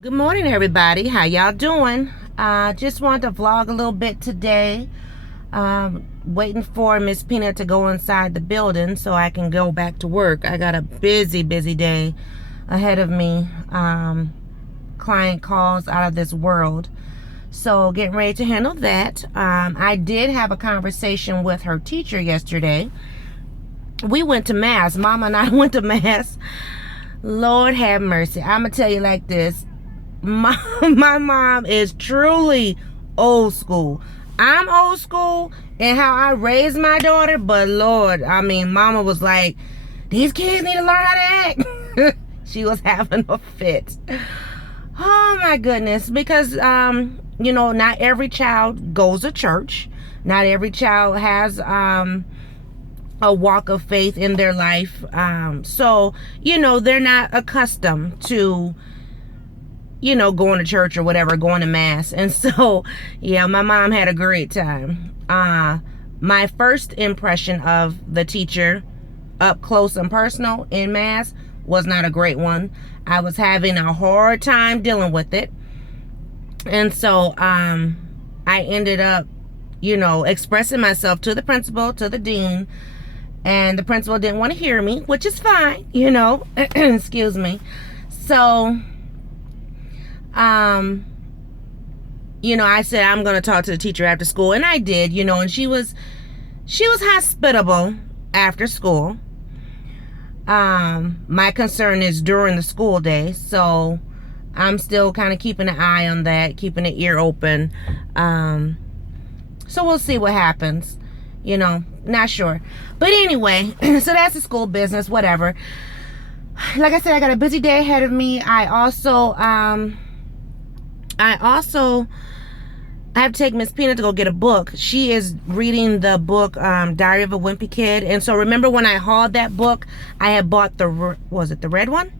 Good morning, everybody. How y'all doing? Just wanted to vlog a little bit today. Waiting for Miss Peanut to go inside the building so I can go back to work. I got a busy day ahead of me. Client calls out of this world. So getting ready to handle that. I did have a conversation with her teacher yesterday. We went to Mass. Mama and I went to Mass. Lord have mercy. I'm going to tell you like this. My mom is truly old school. I'm old school in how I raised my daughter, but Lord, I mean, Mama was like, these kids need to learn how to act. She was having a fit. Oh my goodness, because not every child goes to church. Not every child has a walk of faith in their life. So they're not accustomed to going to church or whatever, going to Mass. And so, yeah, my mom had a great time. My first impression of the teacher up close and personal in Mass was not a great one. I was having a hard time dealing with it. And so, I ended up, expressing myself to the principal, to the dean, and the principal didn't want to hear me, which is fine, excuse me. So, I said I'm going to talk to the teacher after school, and I did, and she was hospitable after school. My concern is during the school day, so I'm still kind of keeping an eye on that, keeping an ear open. So we'll see what happens, not sure. But anyway, so that's the school business, whatever. Like I said, I got a busy day ahead of me. I have to take Miss Peanut to go get a book. She is reading the book, Diary of a Wimpy Kid. And so remember when I hauled that book, I had bought was it the red one?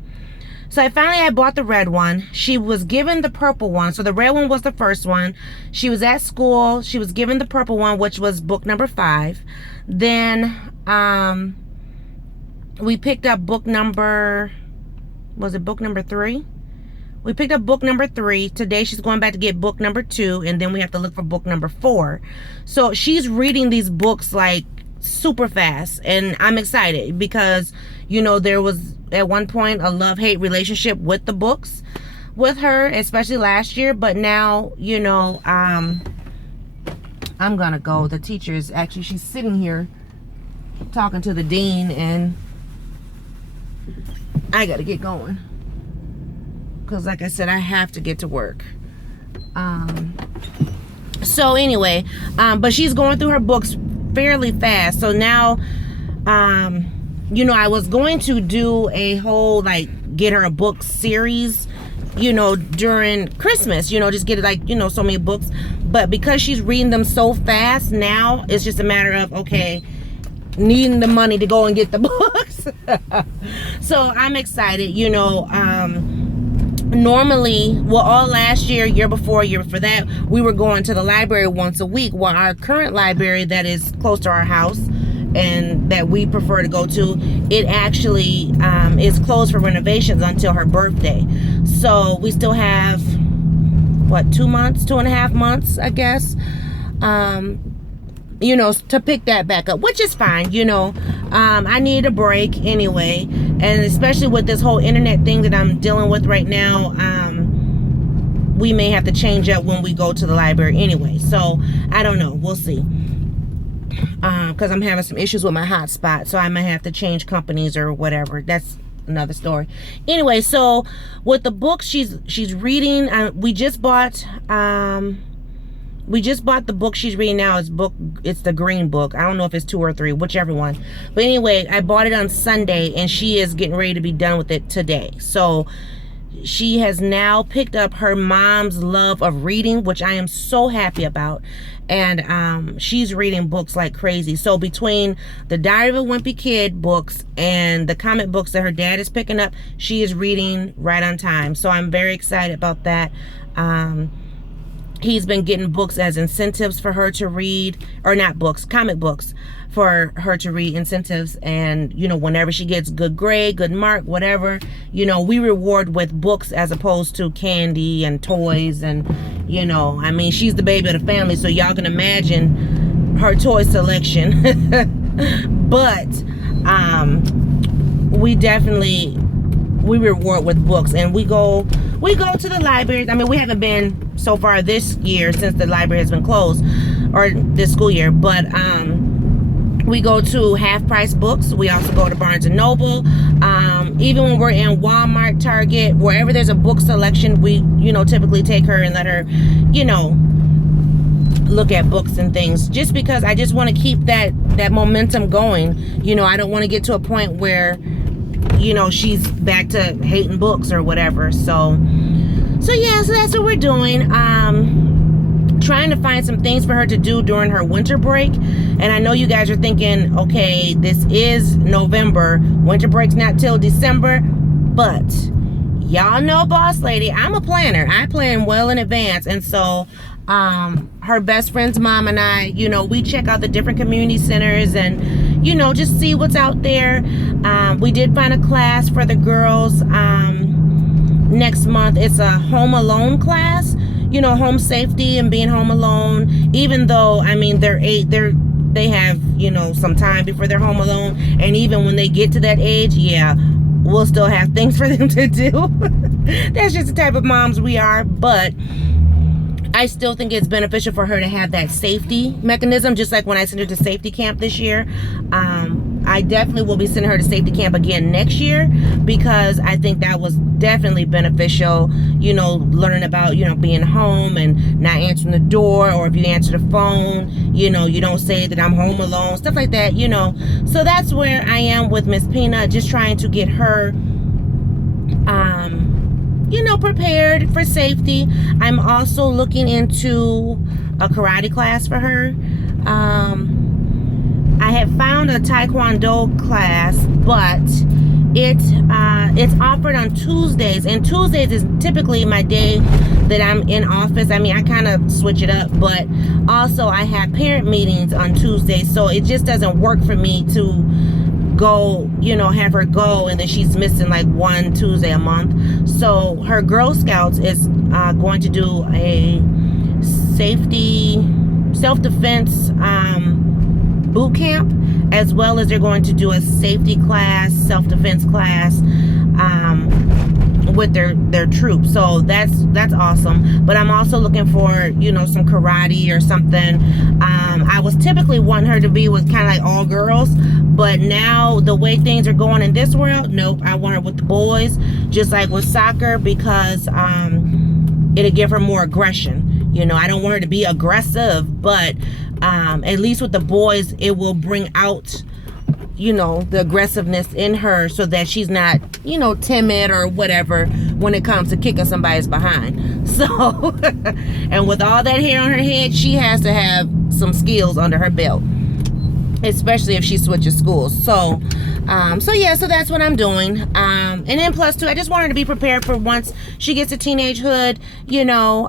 So I finally had bought the red one. She was given the purple one. So the red one was the first one. She was at school. She was given the purple one, which was book number 5. Then we picked up book number, was it book number 3? We picked up book number 3. Today she's going back to get book number 2, and then we have to look for book number 4. So she's reading these books like super fast, and I'm excited because, there was at one point a love-hate relationship with the books with her, especially last year. But now, I'm gonna go. The teacher is actually, she's sitting here talking to the dean, and I gotta get going. Because like I said, I have to get to work. So anyway, but she's going through her books fairly fast. So now, I was going to do a whole, get her a book series, during Christmas, just get it so many books. But because she's reading them so fast, now it's just a matter of, okay, needing the money to go and get the books. So I'm excited, normally, all last year before that, we were going to the library once a week. Well, our current library that is close to our house and that we prefer to go to, it actually is closed for renovations until her birthday. So we still have 2.5 months, I guess, to pick that back up, which is fine. I need a break anyway, and especially with this whole internet thing that I'm dealing with right now, we may have to change up when we go to the library anyway. So I don't know, we'll see, because I'm having some issues with my hotspot, so I might have to change companies or whatever. That's another story. Anyway, so with the book she's reading, we just bought the book she's reading now. It's the green book. I don't know if it's 2 or 3, whichever one. But anyway, I bought it on Sunday, and she is getting ready to be done with it today. So she has now picked up her mom's love of reading, which I am so happy about. And she's reading books like crazy. So between the Diary of a Wimpy Kid books and the comic books that her dad is picking up, she is reading right on time. So I'm very excited about that. he's been getting books as incentives for her to read, or not books, comic books for her to read, incentives. And you know, whenever she gets good grade, good mark, whatever, you know, we reward with books as opposed to candy and toys. And you know, I mean, she's the baby of the family, so y'all can imagine her toy selection. But we reward with books, and we go to the libraries. I mean, we haven't been so far this year since the library has been closed, or this school year, but we go to half price books. We also go to Barnes and Noble. Even when we're in Walmart, Target, wherever there's a book selection, we, you know, typically take her and let her, you know, look at books and things, just because I just want to keep that momentum going. You know, I don't want to get to a point where, you know, she's back to hating books or whatever. So yeah, so that's what we're doing. Trying to find some things for her to do during her winter break. And I know you guys are thinking, okay, this is November, winter break's not till December, but y'all know Boss Lady, I'm a planner. I plan well in advance. And so her best friend's mom and I, you know, we check out the different community centers and, you know, just see what's out there. We did find a class for the girls next month. It's a home alone class, you know, home safety and being home alone. Even though, I mean, they have, you know, some time before they're home alone, and even when they get to that age, yeah, we'll still have things for them to do. That's just the type of moms we are. But I still think it's beneficial for her to have that safety mechanism, just like when I sent her to safety camp this year. I definitely will be sending her to safety camp again next year, because I think that was definitely beneficial, you know, learning about, you know, being home and not answering the door, or if you answer the phone, you know, you don't say that I'm home alone, stuff like that, you know. So that's where I am with Miss Peanut, just trying to get her you know, prepared for safety. I'm also looking into a karate class for her. I have found a Taekwondo class, but it's offered on Tuesdays, and Tuesdays is typically my day that I'm in office. I mean, I kind of switch it up, but also I have parent meetings on Tuesdays, so it just doesn't work for me to go, you know, have her go and then she's missing like one Tuesday a month. So her Girl Scouts is going to do a self-defense boot camp, as well as they're going to do a safety class, self-defense class with their troops. So that's awesome. But I'm also looking for, you know, some karate or something. I was typically wanting her to be with kind of like all girls, but now the way things are going in this world, nope, I want her with the boys, just like with soccer, because it'll give her more aggression. You know, I don't want her to be aggressive, but at least with the boys, it will bring out, you know, the aggressiveness in her, so that she's not, you know, timid or whatever when it comes to kicking somebody's behind. So, and with all that hair on her head, she has to have some skills under her belt, especially if she switches schools. So yeah, so that's what I'm doing. And then plus two, I just want her to be prepared for once she gets to teenagehood, you know,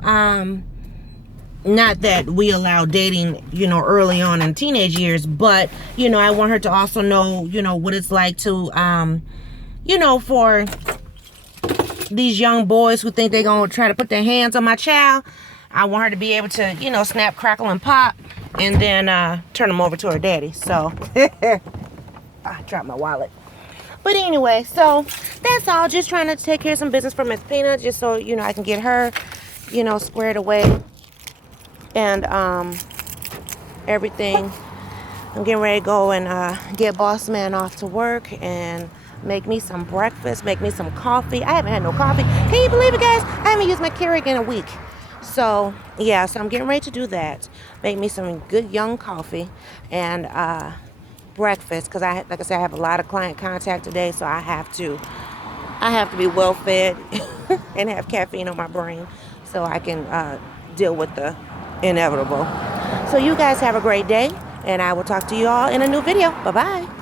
not that we allow dating, you know, early on in teenage years, but, you know, I want her to also know, you know, what it's like to, you know, for these young boys who think they're going to try to put their hands on my child. I want her to be able to, you know, snap, crackle, and pop, and then turn them over to her daddy. So, I dropped my wallet. But anyway, so that's all. Just trying to take care of some business for Miss Peanut, just so, you know, I can get her, you know, squared away. And everything. I'm getting ready to go and get Boss Man off to work and make me some breakfast, make me some coffee. I haven't had no coffee. Can you believe it, guys? I haven't used my Keurig in a week. So yeah, so I'm getting ready to do that. Make me some good young coffee and breakfast, because like I said, I have a lot of client contact today, so I have to be well fed and have caffeine on my brain so I can deal with the inevitable. So you guys have a great day, and I will talk to you all in a new video. Bye-bye.